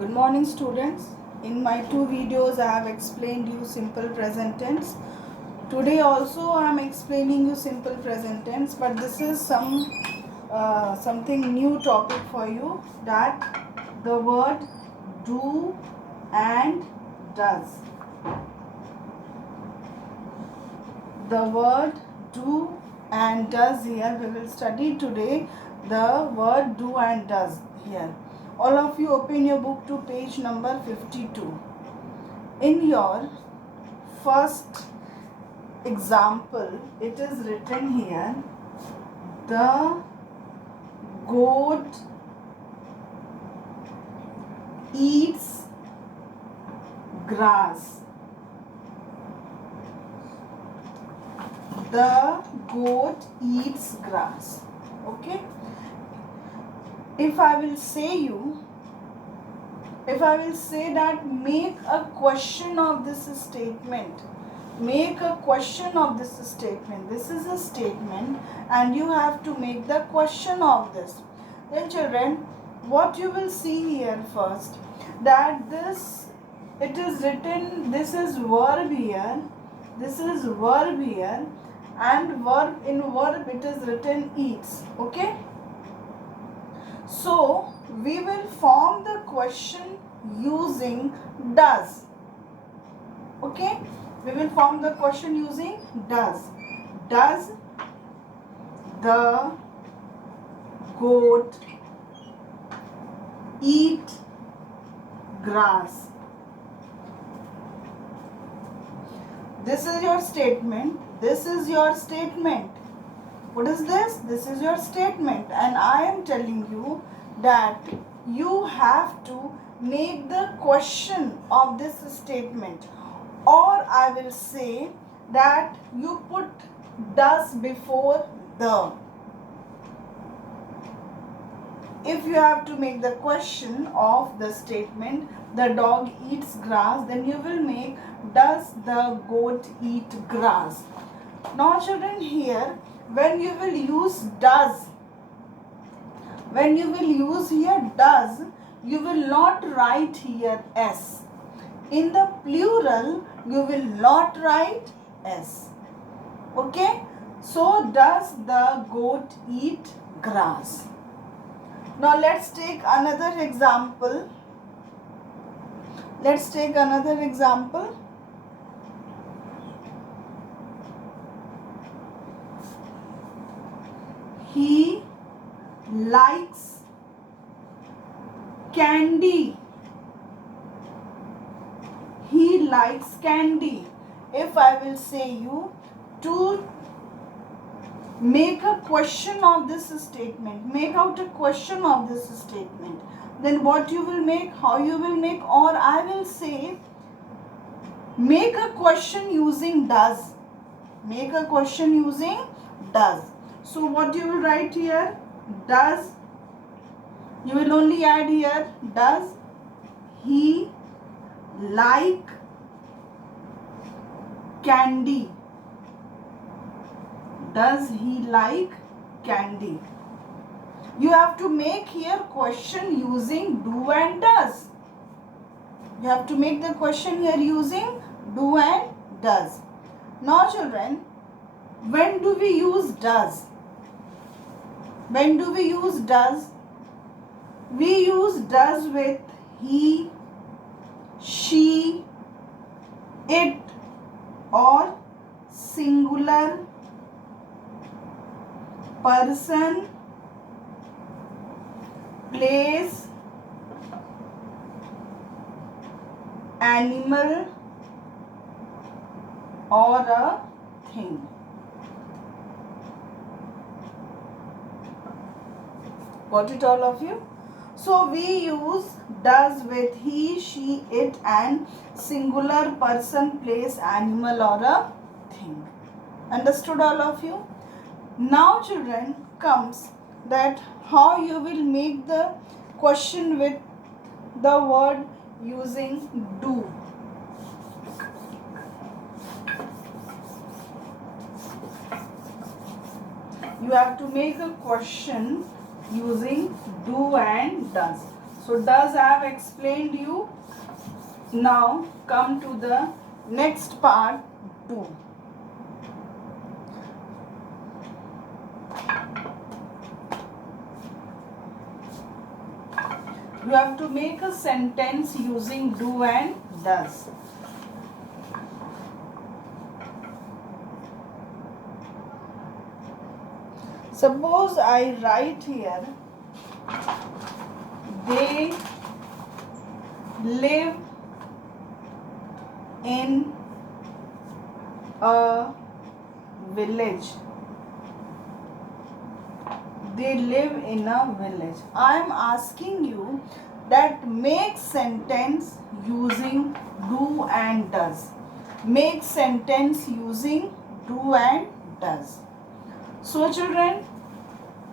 Good morning, students. In my two videos I have explained you simple present tense. Today also I am explaining you simple present tense, but this is something new topic for you, that the word do and does. The word do and does, here we will study today the word do and does here. All of you open your book to page number 52. In your first example, it is written here, the goat eats grass. The goat eats grass. Okay. If I will say that make a question of this statement, make a question of this statement. This is a statement and you have to make the question of this. Then children, what you will see here first, that it is written, this is verb here, and in verb it is written eats. Okay. So we will form the question using does. Okay, we will form the question using does. Does the goat eat grass? This is your statement. This is your statement. What is this? This is your statement, and I am telling you that you have to make the question of this statement, or I will say that you put does before the. If you have to make the question of the statement, the dog eats grass, then you will make does the goat eat grass. Now children, here when you will use does, you will not write here s. In the plural, you will not write s. Okay? So, does the goat eat grass? Now, let's take another example. He likes candy. If I will say you to make a question of this statement, make out a question of this statement, then what you will make, how you will make, or I will say make a question using does. Make a question using does. So what you will write here? Does. You will only add here, does he like candy? Does he like candy? You have to make here question using do and does. You have to make the question here using do and does. Now children, when do we use does? When do we use does? We use does with he, she, it, or singular, person, place, animal, or a thing. Got it, all of you? So we use does with he, she, it, and singular, person, place, animal, or a thing. Understood, all of you? Now children, comes that how you will make the question with the word using do. You have to make a question using do and does. So does I have explained you. Now come to the next part, do. You have to make a sentence using do and does. Suppose I write here, they live in a village. They live in a village. I am asking you that make sentence using do and does. Make sentence using do and does. So children,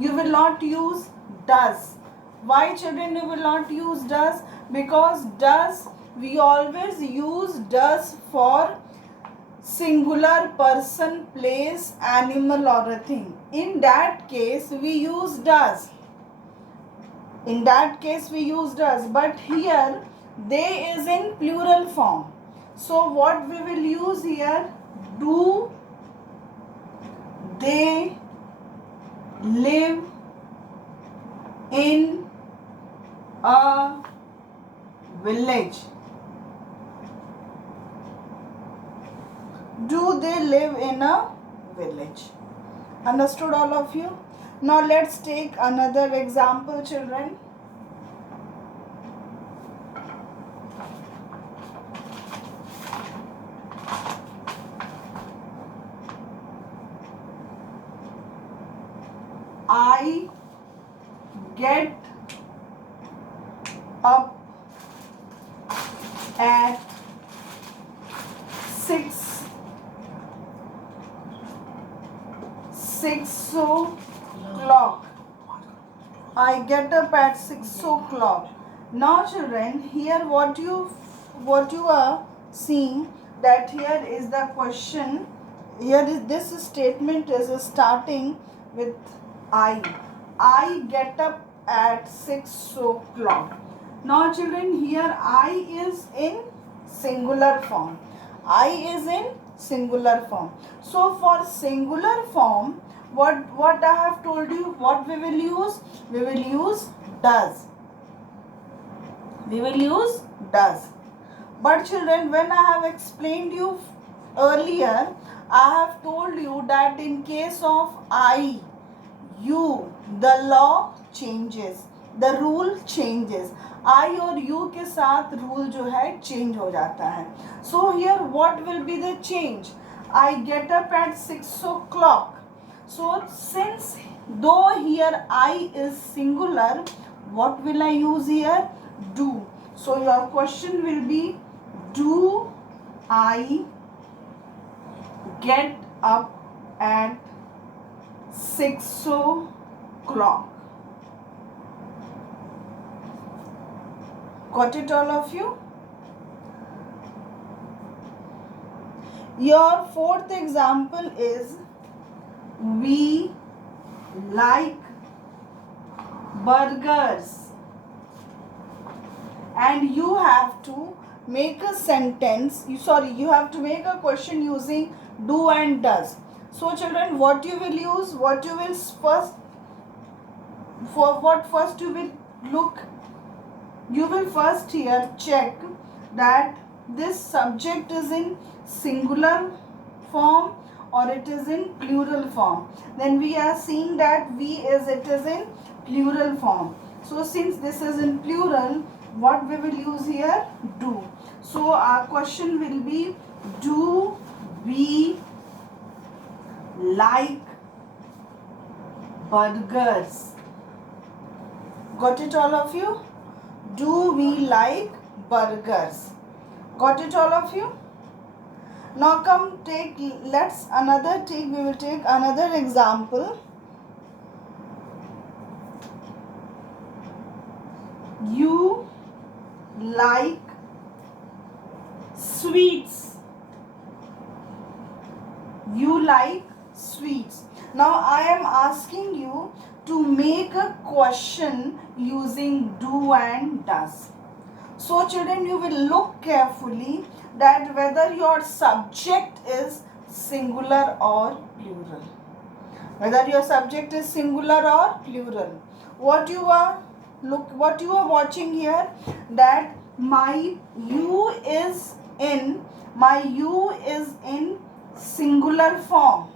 you will not use does. Why children you will not use does? Because does, we always use does for singular person, place, animal or a thing. In that case we use does. In that case we use does. But here they is in plural form. So what we will use here? Do they live in a village? Do they live in a village? Understood all of you? Now let's take another example, children. I get up at 6 o'clock. I get up at 6 o'clock. Now children, here what you are seeing, that here is the question. Here is this statement is starting with I. I get up at 6 o'clock. Now children, here I is in singular form. I is in singular form. So for singular form, what I have told you, what we will use? We will use does. We will use does. But children, when I have explained you earlier, I have told you that in case of I, you, the law changes, the rule changes. I और you के साथ rule जो है change हो जाता है. So here what will be the change? I get up at 6 o'clock. So since though here I is singular, what will I use here? Do. So your question will be, do I get up at 6 o'clock? Got it all of you? Your fourth example is, we like burgers. And you have to make a sentence, you have to make a question using do and does. So children, what you will use, what you will first, for what first you will look, you will first here check that this subject is in singular form or it is in plural form. Then we are seeing that it is in plural form. So since this is in plural, what we will use here? Do. So our question will be, do we like burgers? Got it all of you? Do we like burgers? Got it all of you? Now come we will take another example. You like sweets. You like sweets. Now I am asking you to make a question using do and does. So children, you will look carefully that whether your subject is singular or plural. Whether your subject is singular or plural. What you are watching here, that my you is in singular form.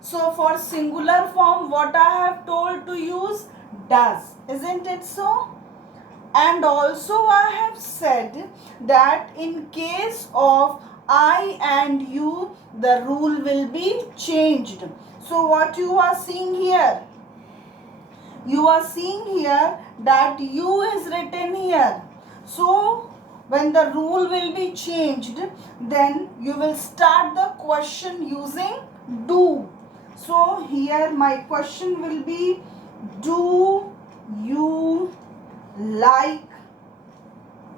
So for singular form, what I have told to use? Does. Isn't it so? And also I have said that in case of I and you, the rule will be changed. So what you are seeing here? You are seeing here that you is written here. So when the rule will be changed, then you will start the question using do. So here my question will be, do you like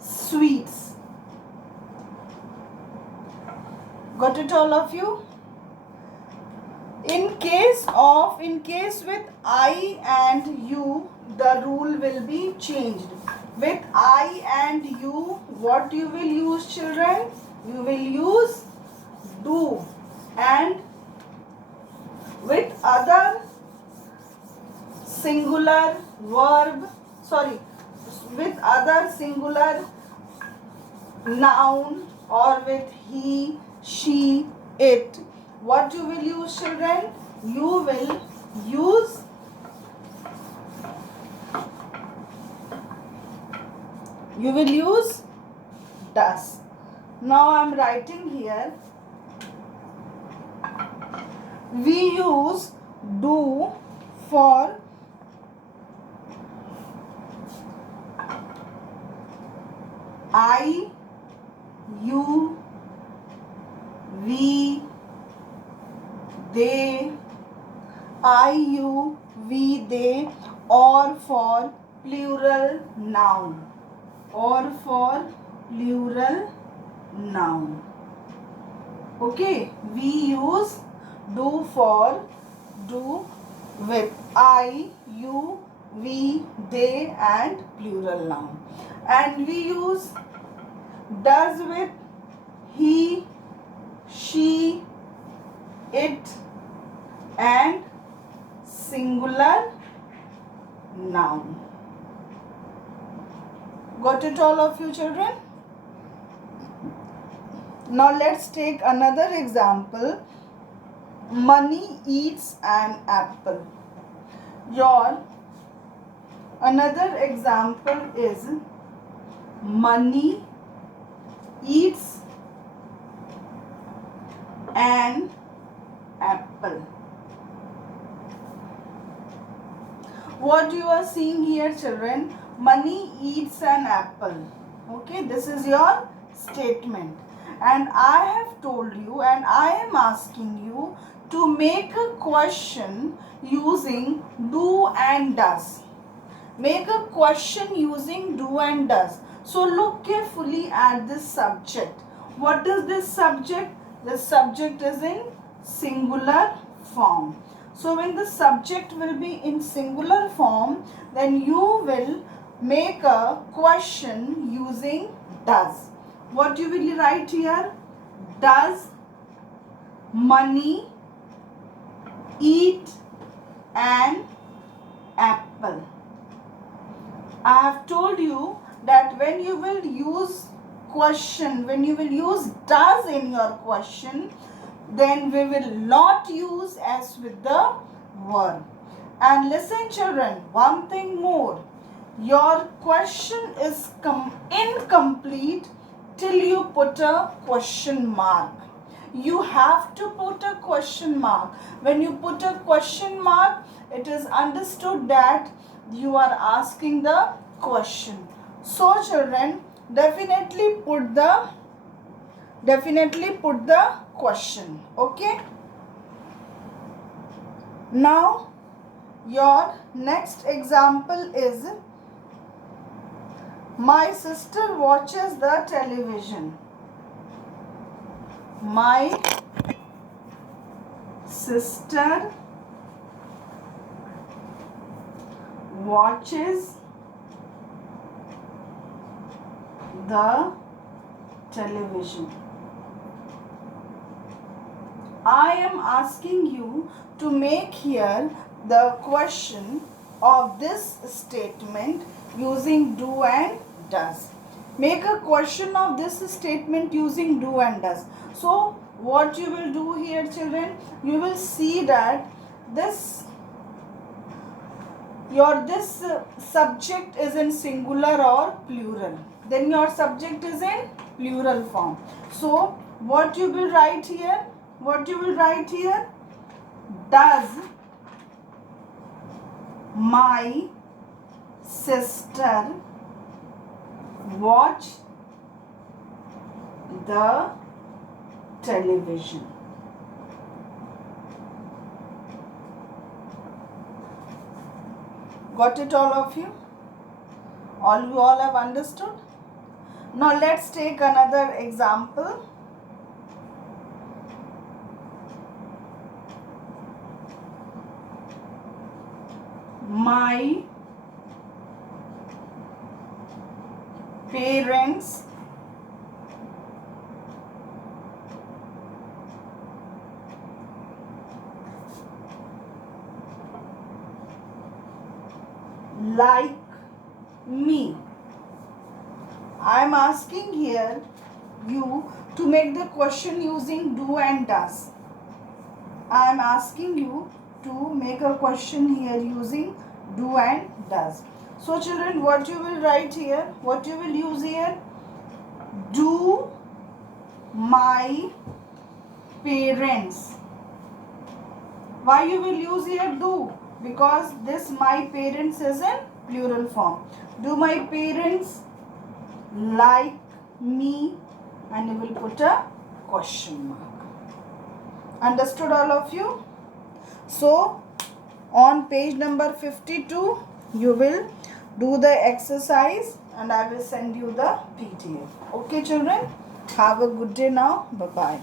sweets? Got it, all of you? In case with I and you, the rule will be changed. With I and you, what you will use, children? You will use do. And with other singular verb, with other singular noun, or with he, she, it, what you will use, children? You will use does. Now I am writing here, we use do for I, you, we, they, I, you, we, they, or for plural noun. Okay, we use do with I, you, we, they and plural noun. And we use does with he, she, it and singular noun. Got it, all of you, children? Now let's take another example. Money eats an apple. Your another example is money eats an apple. What you are seeing here, children? Money eats an apple. Okay, this is your statement. And I have told you and I am asking you to make a question using do and does. Make a question using do and does. So look carefully at this subject. What is this subject? The subject is in singular form. So when the subject will be in singular form, then you will make a question using does. What you will write here? Does money eat an apple? I have told you that when you will use question, when you will use does in your question, then we will not use as with the verb. And listen, children, one thing more. Your question is incomplete till you put a question mark. You have to put a question mark. When you put a question mark, it is understood that you are asking the question. So children, definitely put the question. Okay. Now your next example is, my sister watches the television. My sister watches the television. I am asking you to make here the question of this statement using do and does. Make a question of this statement using do and does. So what you will do here, children, you will see that this subject is in singular or plural. Then your subject is in plural form. So what you will write here? Does my sister watch the television? Got it, all of you? You all have understood? Now let's take another example. My parents like me. I am asking here you to make the question using do and does. I am asking you to make a question here using do and does. So children, what you will write here? What you will use here? Do my parents. Why you will use here do? Because this my parents is in plural form. Do my parents like me? And you will put a question mark. Understood, all of you? So on page number 52 you will do the exercise and I will send you the PDF. Okay children, have a good day now. Bye bye.